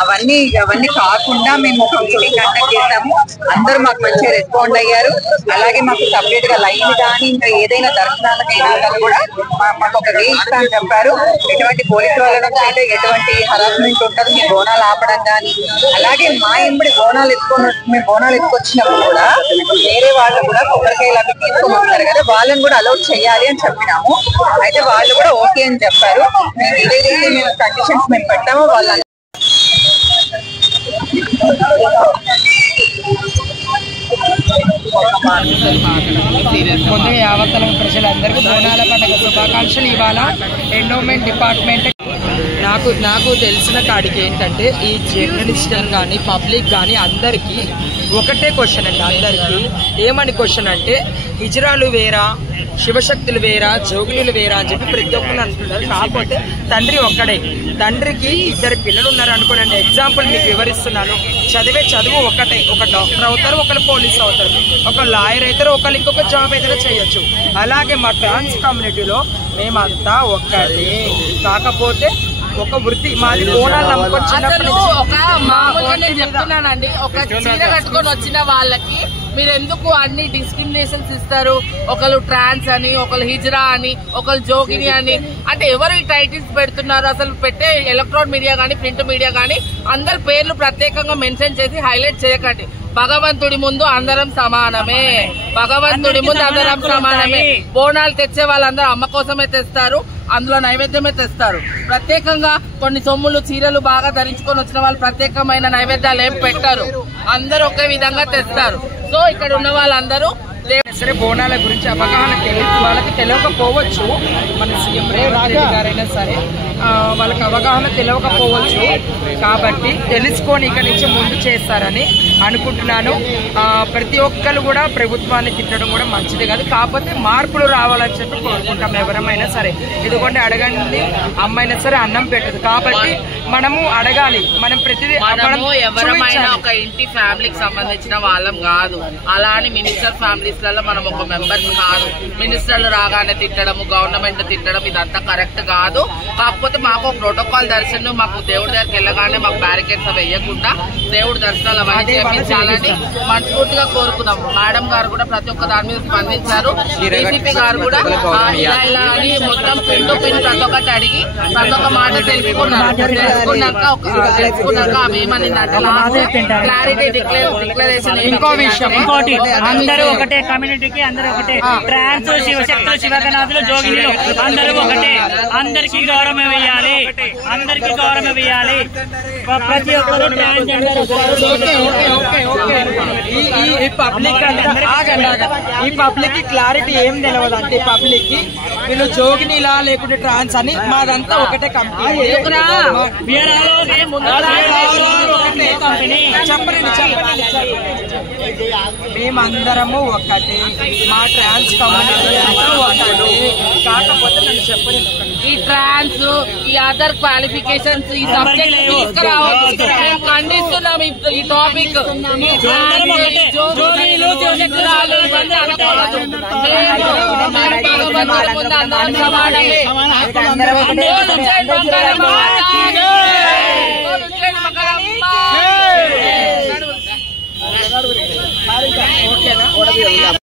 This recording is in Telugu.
అవన్నీ కాకుండా మేము ఒక మీటింగ్ కండక్ట్ చేసాము. అందరూ మాకు మంచిగా రెస్పాండ్ అయ్యారు. అలాగే మాకు సపరేట్ గా లైన్ కానీ ఇంకా ఏదైనా దర్శనాలకైనా కూడా మాకు ఒక వే ఇస్తా అని చెప్పారు. ఎటువంటి పోలీసు వాళ్ళ నుంచి అయితే ఎటువంటి హరాస్మెంట్ ఉంటుంది మీ బోనాలు ఆపడం కానీ. అలాగే మా ఎంబడి మేము బోనాలు ఎత్తుకొచ్చినప్పుడు కూడా వేరే వాళ్ళు కూడా కొబ్బరికాయలు అవి తీసుకొని వస్తారు కదా, వాళ్ళని కూడా అలౌట్ చేయాలి అని చెప్పినాము. అయితే వాళ్ళు కూడా ఓకే అని చెప్పారు. మేము ఏదైతే మేము కండిషన్స్ మేము పెట్టామో వాళ్ళని ముందుగా యావత్ తెలంగాణ ప్రజలందరికీ బోనాల పండుగ శుభాకాంక్షలు. ఇవాళ ఎండోమెంట్ డిపార్ట్మెంట్ నాకు తెలిసిన కాడికి ఏంటంటే ఈ జర్నలిస్ట్ కానీ పబ్లిక్ కానీ అందరికీ ఒకటే క్వశ్చన్ అండి. అందరికీ ఏమని క్వశ్చన్ అంటే హిజ్రాలు వేరా, శివశక్తులు వేరా, జోగులు వేరా అని చెప్పి ప్రతి ఒక్కరు అంటున్నారు. కాకపోతే తండ్రి ఒక్కడే. తండ్రికి 2 పిల్లలు ఉన్నారు అనుకోండి. ఎగ్జాంపుల్ మీకు వివరిస్తున్నాను. చదివే చదువు ఒకటే. ఒక డాక్టర్ అవుతారు, ఒకరు పోలీస్ అవుతారు, ఒక లాయర్ అవుతారు, ఒకరు ఇంకొక జాబ్ అయితే చేయొచ్చు. అలాగే మా ట్రాన్స్ కమ్యూనిటీలో మేమంతా ఒక్కటే. కాకపోతే ఒక వృత్తి మాది బోనాలు నమ్ముకొచ్చినప్పుడు ఒక మామూలుగా నేను చెప్తున్నానండి, ఒక చీర కట్టుకొని వచ్చిన వాళ్ళకి మీరు ఎందుకు అన్ని డిస్క్రిమినేషన్స్ ఇస్తారు? ఒకరు ట్రాన్స్ అని, ఒకరు హిజ్రా అని, ఒకరు జోగిని అని, అంటే ఎవరు ఈ టైటిల్స్ పెడుతున్నారు? అసలు పెట్టే ఎలక్ట్రానిక్ మీడియా కానీ ప్రింట్ మీడియా కానీ అందరి పేర్లు ప్రత్యేకంగా మెన్షన్ చేసి హైలైట్ చేయకండి. భగవంతుడి ముందు అందరం సమానమే. భగవంతుడి ముందు అందరం సమానమే. బోనాలు తెచ్చే వాళ్ళందరూ అమ్మ కోసమే తెస్తారు, అందులో నైవేద్యమే తెస్తారు. ప్రత్యేకంగా కొన్ని సొమ్ములు చీరలు బాగా ధరించుకొని వచ్చిన వాళ్ళు ప్రత్యేకమైన నైవేద్యాలు ఏం పెట్టారు. అందరూ ఒకే విధంగా తెస్తారు. సో ఇక్కడ ఉన్న వాళ్ళందరూ సరే బోనాల గురించి అవగాహన వాళ్ళకి తెలియకపోవచ్చు. మన సీఎం రేవంత్ రెడ్డి గారైనా సరే వాళ్ళకి అవగాహన తెలియకపోవచ్చు. కాబట్టి తెలుసుకొని ఇక్కడి నుంచి ముందు చేస్తారని అనుకుంటున్నాను. ప్రతి ఒక్కరు కూడా ప్రభుత్వాన్ని తిట్టడం కూడా మంచిది కాదు. కాకపోతే మార్పులు రావాలని చెప్పి కోరుకుంటాం ఎవరమైనా సరే. ఎందుకంటే అడగండి అమ్మైనా సరే అన్నం పెట్టదు. కాబట్టి మనము అడగాలి. మనం ప్రతిదీ ఎవరమైనా ఒక ఇంటి ఫ్యామిలీకి సంబంధించిన వాళ్ళం కాదు. అలా అని మినిస్టర్ ఫ్యామిలీస్ లలో మనం ఒక మెంబర్స్ కాదు. మినిస్టర్లు రాగానే తిట్టడము, గవర్నమెంట్ తిట్టడం ఇదంతా కరెక్ట్ కాదు. కాకపోతే మాకు ప్రోటోకాల్ దర్శనం, మాకు దేవుడి దగ్గరికి వెళ్ళగానే మాకు బ్యారికేడ్స్ వేయకుండా దేవుడి దర్శనాలు అవన్నీ చేయించాలని మనస్ఫూర్తిగా కోరుకున్నాం. మేడం గారు కూడా ప్రతి ఒక్క దాని మీద స్పందించారు. డీసీపీ గారు కూడా ఇలా అని మొత్తం పిన్ టు పిన్ ప్రతి ఒక్కటి అడిగి ప్రతి ఒక్క మాట తెలుసుకున్నాక అవి ఏమనిందంటే క్లారిటీ డిక్లరేషన్. ఇంకో విషయం, ఇంకోటి అందరూ ఒకటే కమ్యూనిటీకి, అందరూ ఒకటే. ట్రాన్స్, శివశక్తులు, శివగణాథులు, జోగినులు అందరూ ఒకటే. అందరికీ గౌరవం ఇవ్వాలి, అందరికీ గౌరవం ఇవ్వాలి. ప్రతి ఒక్కరు ఈ పబ్లిక్ కి క్లారిటీ ఏం తెలియదు. అంటే పబ్లిక్ కి వీళ్ళు జోగినిలా లేకుంటే ట్రాన్స్ అని మాదంతా ఒకటే కంపెనీ. మేమందరము ఒకటే. మా ట్రాన్స్ కమ్యూనిటీ ఒకటే. కాకపోతే నన్ను చెప్పండి, ఈ ట్రాన్స్, ఈ అదర్ క్వాలిఫికేషన్స్, ఈ సబ్జెక్ట్ తీసుకురావచ్చు. మేము ఖండిస్తున్నాం ఈ టాపిక్. ఓకేనా?